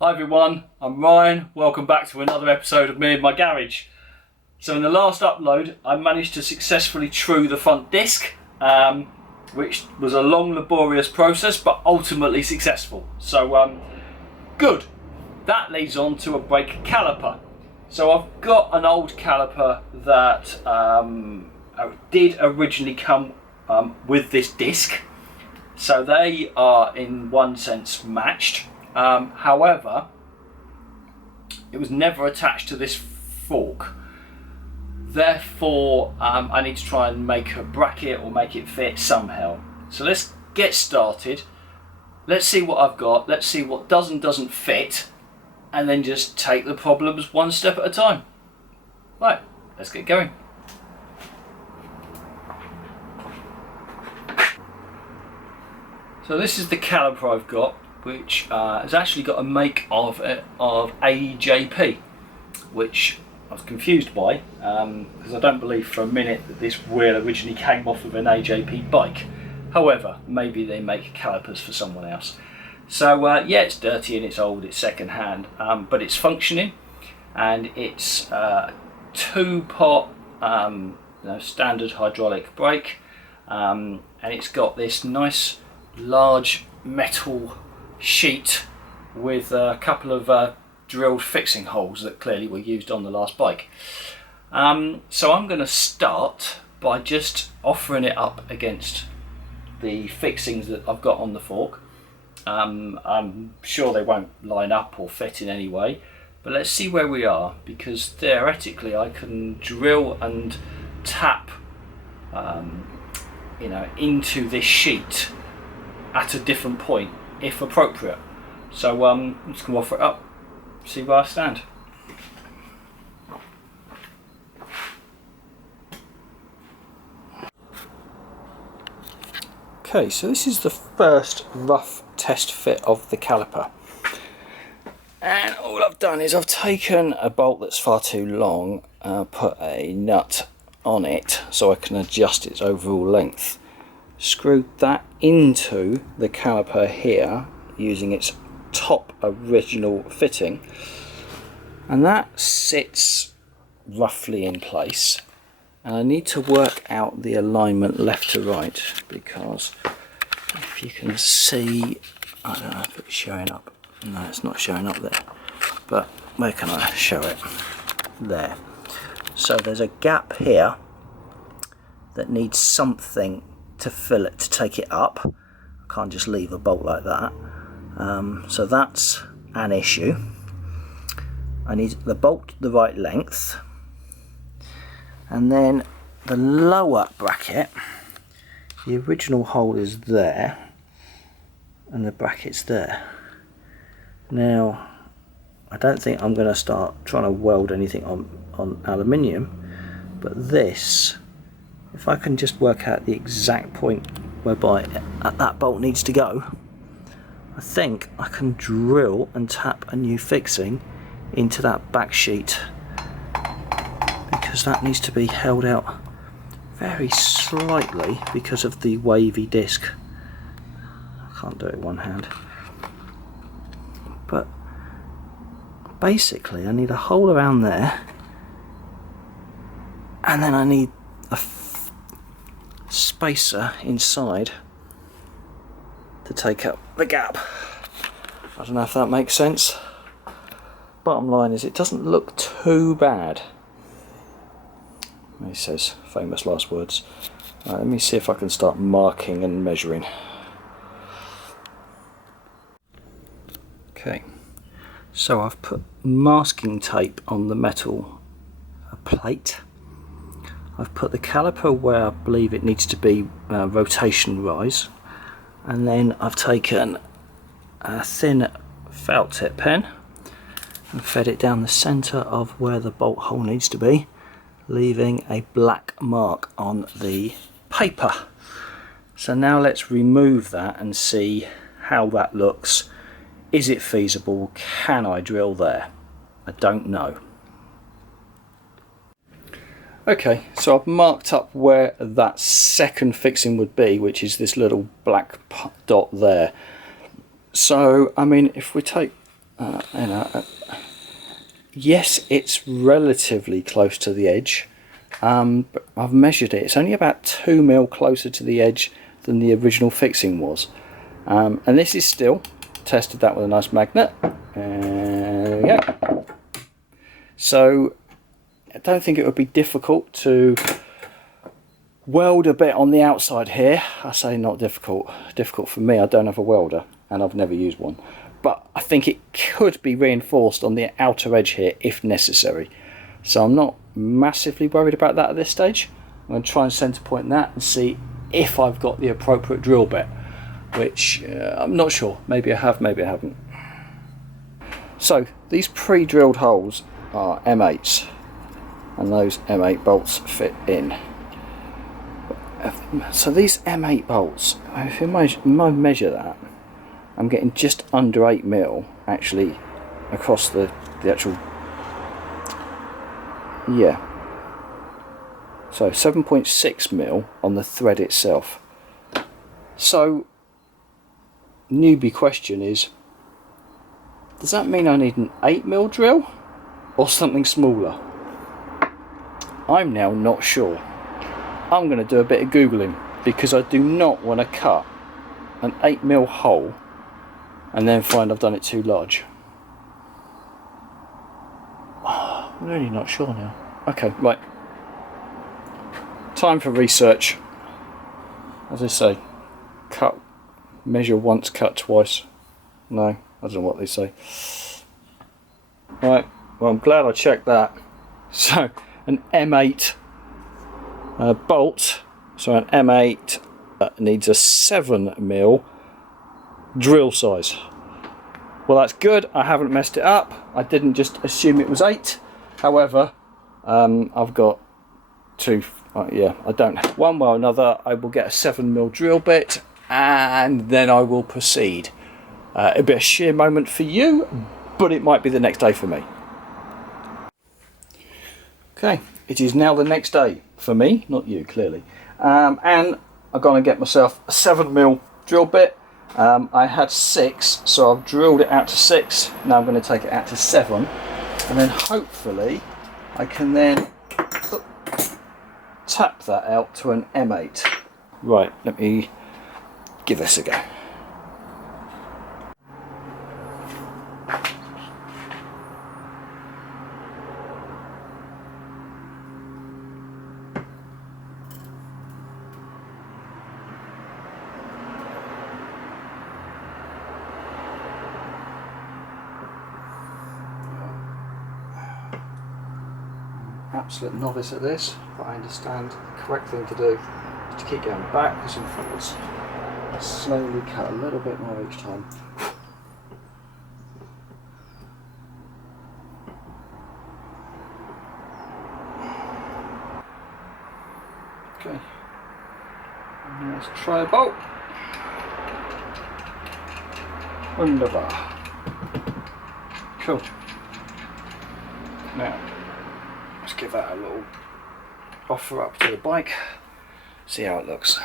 Hi everyone, I'm Ryan. Welcome back to another episode of Me in My Garage. So in the last upload I managed to successfully true the front disc, which was a long laborious process but ultimately successful. So good. That leads on to a brake caliper. So I've got an old caliper that did originally come with this disc. So they are in one sense matched. However, it was never attached to this fork. Therefore, I need to try and make a bracket or make it fit somehow. So let's get started. Let's see what I've got. Let's see what does and doesn't fit, and then just take the problems one step at a time. Right, let's get going. So this is the caliper I've got, which has actually got a make of AJP, which I was confused by because I don't believe for a minute that this wheel originally came off of an AJP bike. However, maybe they make calipers for someone else. So yeah, it's dirty and it's old, it's second hand, but it's functioning, and it's two-pot standard hydraulic brake, and it's got this nice large metal sheet with a couple of drilled fixing holes that clearly were used on the last bike. So I'm going to start by just offering it up against the fixings that I've got on the fork. I'm sure they won't line up or fit in any way, but let's see where we are, because theoretically I can drill and tap into this sheet at a different point if appropriate. So I'm just going to offer it up, see where I stand. Okay, so this is the first rough test fit of the caliper, and all I've done is I've taken a bolt that's far too long, put a nut on it so I can adjust its overall length, screwed that into the caliper here using its top original fitting, and that sits roughly in place. And I need to work out the alignment left to right, because if you can see, I don't know if it's showing up. No, it's not showing up there, but where can I show it? There. So there's a gap here that needs something to fill it, to take it up. I can't just leave a bolt like that. So that's an issue. I need the bolt the right length, and then the lower bracket, the original hole is there and the bracket's there. Now I don't think I'm going to start trying to weld anything on aluminium, but this, if I can just work out the exact point whereby that bolt needs to go, I think I can drill and tap a new fixing into that back sheet, because that needs to be held out very slightly because of the wavy disc. I can't do it with one hand, but basically I need a hole around there, and then I need a spacer inside to take up the gap. I don't know if that makes sense. Bottom line is, it doesn't look too bad. He says famous last words. Right, let me see if I can start marking and measuring. Okay, so I've put masking tape on the metal plate. I've put the caliper where I believe it needs to be rotation rise, and then I've taken a thin felt tip pen and fed it down the centre of where the bolt hole needs to be, leaving a black mark on the paper. So now let's remove that and see how that looks. Is it feasible? Can I drill there? I don't know. Okay, so I've marked up where that second fixing would be, which is this little black dot there. So, I mean, if we take yes, it's relatively close to the edge, but I've measured it. It's only about 2mm closer to the edge than the original fixing was. And this is still tested that with a nice magnet. And there we go. So I don't think it would be difficult to weld a bit on the outside here. I say not difficult. Difficult for me. I don't have a welder and I've never used one. But I think it could be reinforced on the outer edge here if necessary. So I'm not massively worried about that at this stage. I'm going to try and centre point that and see if I've got the appropriate drill bit, which I'm not sure. Maybe I have, maybe I haven't. So these pre-drilled holes are M8s and those M8 bolts fit in. So these M8 bolts, if I measure that, I'm getting just under 8mm actually across the actual, yeah, so 7.6mm on the thread itself. So newbie question is, does that mean I need an 8mm drill or something smaller? I'm now not sure. I'm going to do a bit of googling because I do not want to cut an 8mm hole and then find I've done it too large. Oh, I'm really not sure now. Okay, right. Time for research. As I say, cut, measure once, cut twice. No, I don't know what they say. Right, well I'm glad I checked that. So, an M8 bolt, so an M8 needs a 7mm drill size. Well, that's good. I haven't messed it up. I didn't just assume it was 8. However, I've got two. Yeah, I don't. One way or another, I will get a 7mm drill bit, and then I will proceed. It'll be a sheer moment for you, but it might be the next day for me. Okay, it is now the next day for me, not you, clearly. And I'm going to get myself a 7mm drill bit. I had 6, so I've drilled it out to 6. Now I'm going to take it out to 7, and then hopefully I can then tap that out to an M8. Right, let me give this a go. Absolute novice at this, but I understand the correct thing to do is to keep going backwards and forwards. Slowly cut a little bit more each time. Okay, and let's try a bolt. Wunderbar. Cool. Now, let's give that a little offer up to the bike, see how it looks.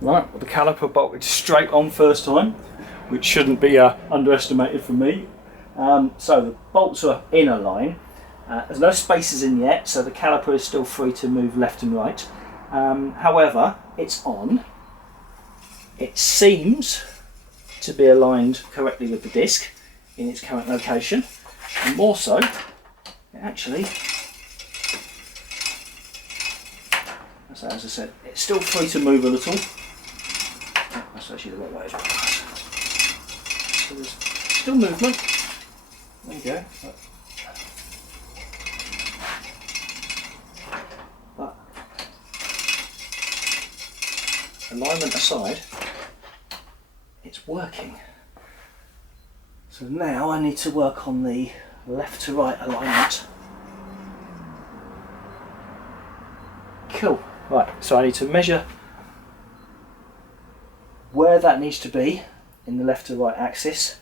Right, well, the caliper bolted straight on first time, which shouldn't be underestimated for me. So the bolts are in a line. There's no spaces in yet, so the caliper is still free to move left and right. However, it's on. It seems to be aligned correctly with the disc in its current location, and more so, actually, so as I said, it's still free to move a little. That's actually the right way as well. So there's still movement. There you go. But alignment aside, it's working. So now I need to work on the left to right alignment. Cool. Right, so I need to measure where that needs to be in the left to right axis,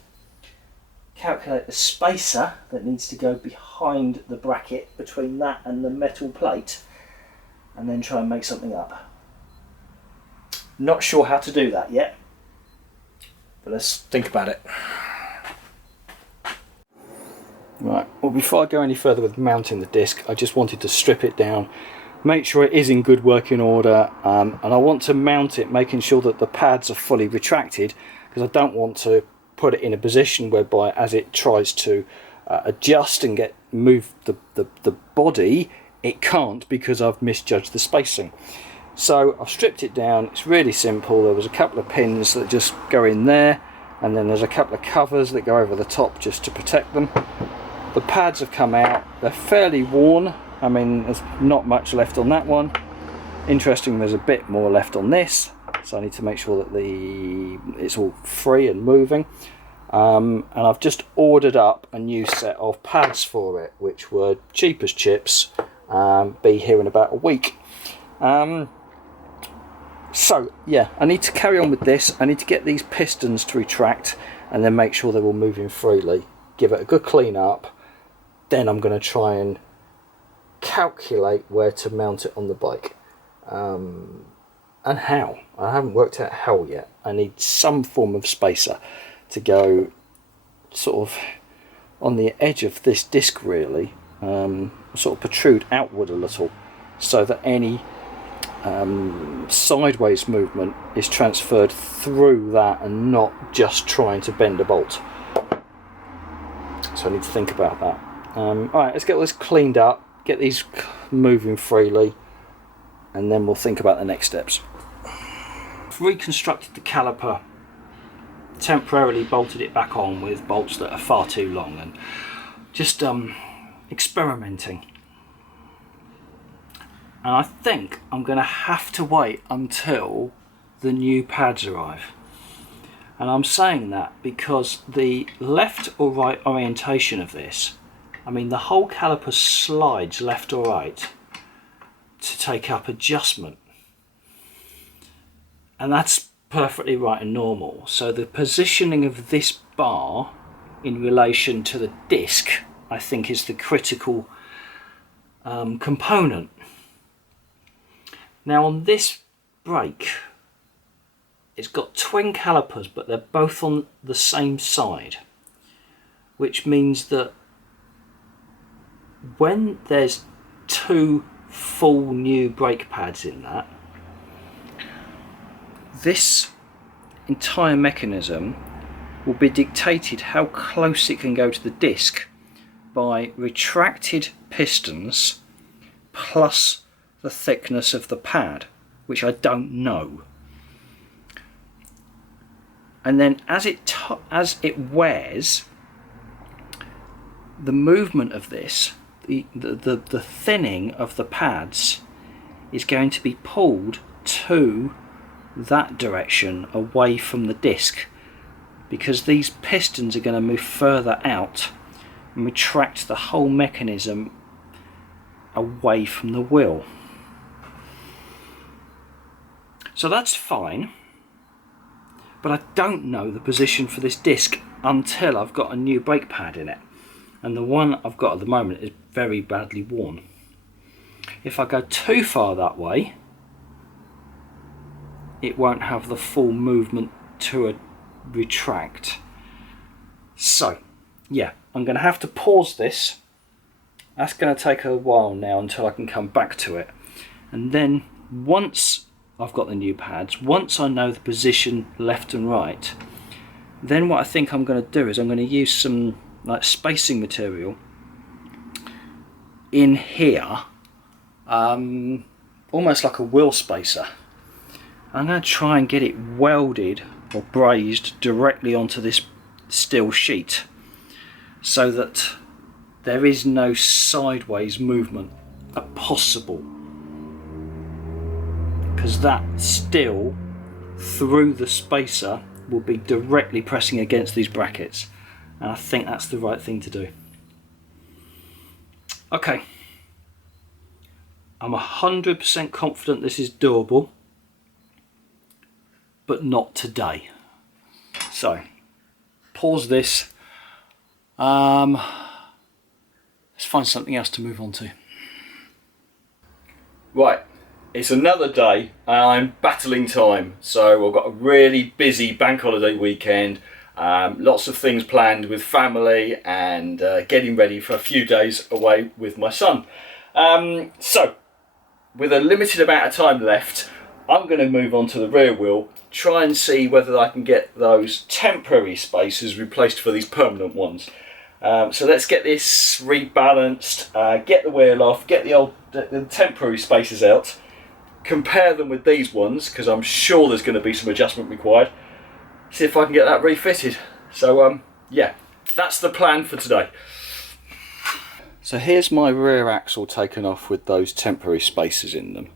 calculate the spacer that needs to go behind the bracket between that and the metal plate, and then try and make something up. Not sure how to do that yet, but let's think about it. Right, well, before I go any further with mounting the disc, I just wanted to strip it down, make sure it is in good working order, and I want to mount it making sure that the pads are fully retracted, because I don't want to put it in a position whereby as it tries to adjust and move the body, it can't, because I've misjudged the spacing. So I've stripped it down. It's really simple. There was a couple of pins that just go in there, and then there's a couple of covers that go over the top just to protect them. The pads have come out. They're fairly worn. I mean, there's not much left on that one. Interesting, there's a bit more left on this, so I need to make sure that it's all free and moving. And I've just ordered up a new set of pads for it, which were cheap as chips. Be here in about a week. So yeah, I need to carry on with this. I need to get these pistons to retract and then make sure they're all moving freely. Give it a good clean up. Then I'm going to try and calculate where to mount it on the bike. And how. I haven't worked out how yet. I need some form of spacer to go sort of on the edge of this disc, really, sort of protrude outward a little, so that any sideways movement is transferred through that and not just trying to bend a bolt. So I need to think about that. Alright, let's get this cleaned up, get these moving freely, and then we'll think about the next steps. I've reconstructed the caliper, temporarily bolted it back on with bolts that are far too long, and just experimenting. And I think I'm going to have to wait until the new pads arrive. And I'm saying that because the left or right orientation of this, I mean, the whole caliper slides left or right to take up adjustment. And that's perfectly right and normal. So the positioning of this bar in relation to the disc, I think, is the critical component. Now on this brake, it's got twin calipers, but they're both on the same side, which means that when there's two full new brake pads in that, this entire mechanism will be dictated how close it can go to the disc by retracted pistons plus the thickness of the pad, which I don't know. And then as it wears, the movement of this, the thinning of the pads is going to be pulled to that direction away from the disc, because these pistons are going to move further out and retract the whole mechanism away from the wheel. So that's fine, but I don't know the position for this disc until I've got a new brake pad in it, and the one I've got at the moment is very badly worn. If I go too far that way, it won't have the full movement to retract. So yeah, I'm going to have to pause this. That's going to take a while now until I can come back to it, and then once I've got the new pads, once I know the position left and right, then what I think I'm going to do is I'm going to use some like spacing material in here, almost like a wheel spacer. I'm going to try and get it welded or brazed directly onto this steel sheet so that there is no sideways movement possible, because that steel through the spacer will be directly pressing against these brackets, and I think that's the right thing to do. Okay, I'm 100% confident this is doable, but not today. So pause this, let's find something else to move on to. Right, it's another day and I'm battling time. So I've got a really busy bank holiday weekend. Lots of things planned with family and getting ready for a few days away with my son. So with a limited amount of time left, I'm going to move on to the rear wheel, try and see whether I can get those temporary spacers replaced for these permanent ones. So let's get this rebalanced, get the wheel off, get the temporary spacers out, compare them with these ones, because I'm sure there's going to be some adjustment required. See if I can get that refitted. So yeah, that's the plan for today. So here's my rear axle taken off with those temporary spacers in them.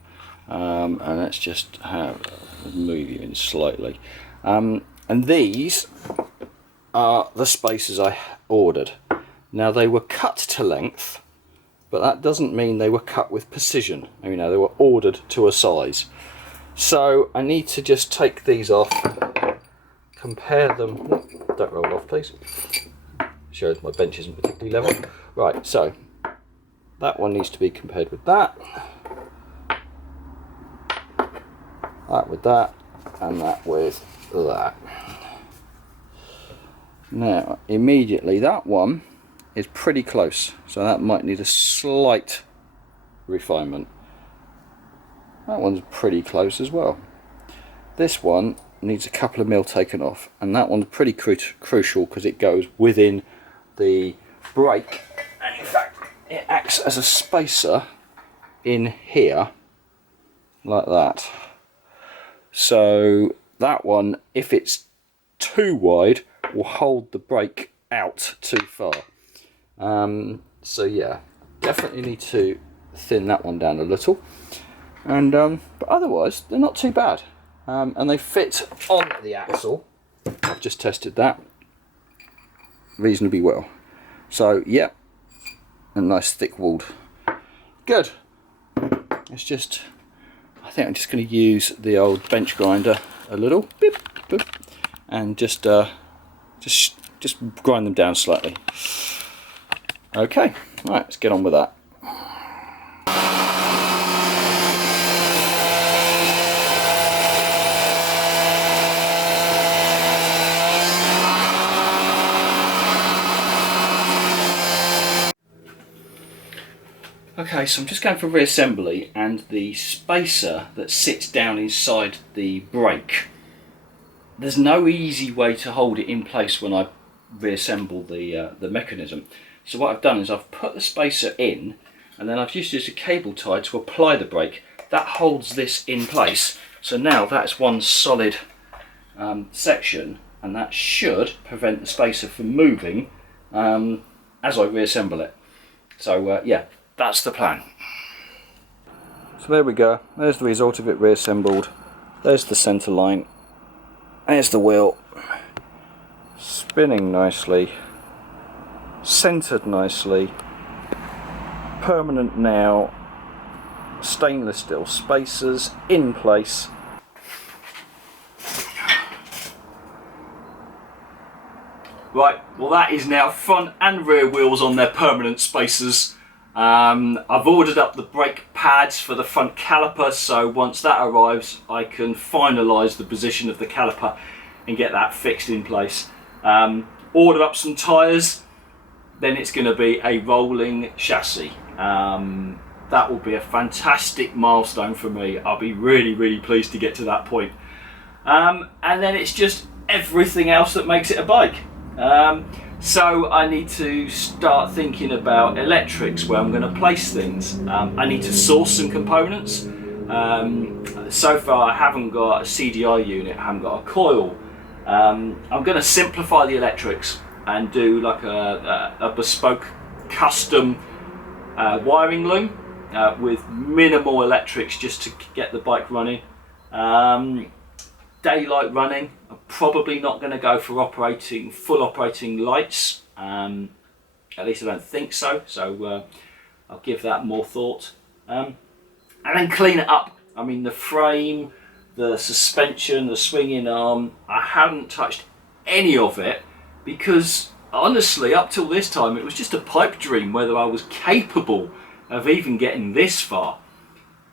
And let's just move you in slightly. And these are the spacers I ordered. Now they were cut to length, but that doesn't mean they were cut with precision. You know, they were ordered to a size. So I need to just take these off, compare them. Don't roll off, please. Shows my bench isn't particularly level. Right, so that one needs to be compared with that. That with that, and that with that. Now, immediately, that one is pretty close, so that might need a slight refinement. That one's pretty close as well. This one needs a couple of mil taken off, and that one's pretty crucial because it goes within the brake, and in fact, it acts as a spacer in here, like that. So that one, if it's too wide, will hold the brake out too far. So yeah, definitely need to thin that one down a little. And but otherwise, they're not too bad. And they fit on the axle. I've just tested that reasonably well. So yeah, a nice thick walled. Good. It's just, I think I'm just going to use the old bench grinder a little, beep, boop, and just grind them down slightly. Okay, right, let's get on with that. Okay, so I'm just going for reassembly, and the spacer that sits down inside the brake, there's no easy way to hold it in place when I reassemble the mechanism. So what I've done is I've put the spacer in, and then I've just used a cable tie to apply the brake. That holds this in place. So now that's one solid section, and that should prevent the spacer from moving as I reassemble it. So yeah, that's the plan. So there we go, there's the result of it reassembled. There's the centre line, there's the wheel, spinning nicely, centred nicely, permanent now, stainless steel spacers in place. Right, well that is now front and rear wheels on their permanent spacers. I've ordered up the brake pads for the front caliper, so once that arrives I can finalise the position of the caliper and get that fixed in place. Ordered up some tyres, then it's going to be a rolling chassis. That will be a fantastic milestone for me. I'll be really pleased to get to that point. And then it's just everything else that makes it a bike. So I need to start thinking about electrics, where I'm going to place things. I need to source some components. So far I haven't got a CDI unit, I haven't got a coil. I'm going to simplify the electrics and do like a bespoke custom wiring loom with minimal electrics just to get the bike running. Daylight running, I'm probably not going to go for full operating lights, at least I don't think so, so I'll give that more thought. And then clean it up. I mean, the frame, the suspension, the swinging arm, I haven't touched any of it because honestly up till this time it was just a pipe dream whether I was capable of even getting this far.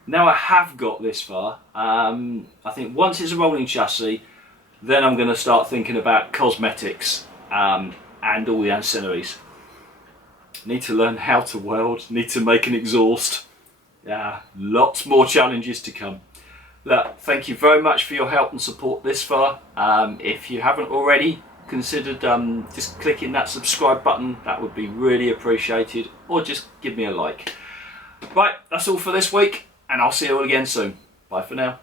Now I have got this far. I think once it's a rolling chassis, then I'm going to start thinking about cosmetics and all the ancillaries. Need to learn how to weld, need to make an exhaust. Yeah, lots more challenges to come. Look, thank you very much for your help and support this far. If you haven't already considered just clicking that subscribe button, that would be really appreciated, or just give me a like. Right, that's all for this week, and I'll see you all again soon. Bye for now.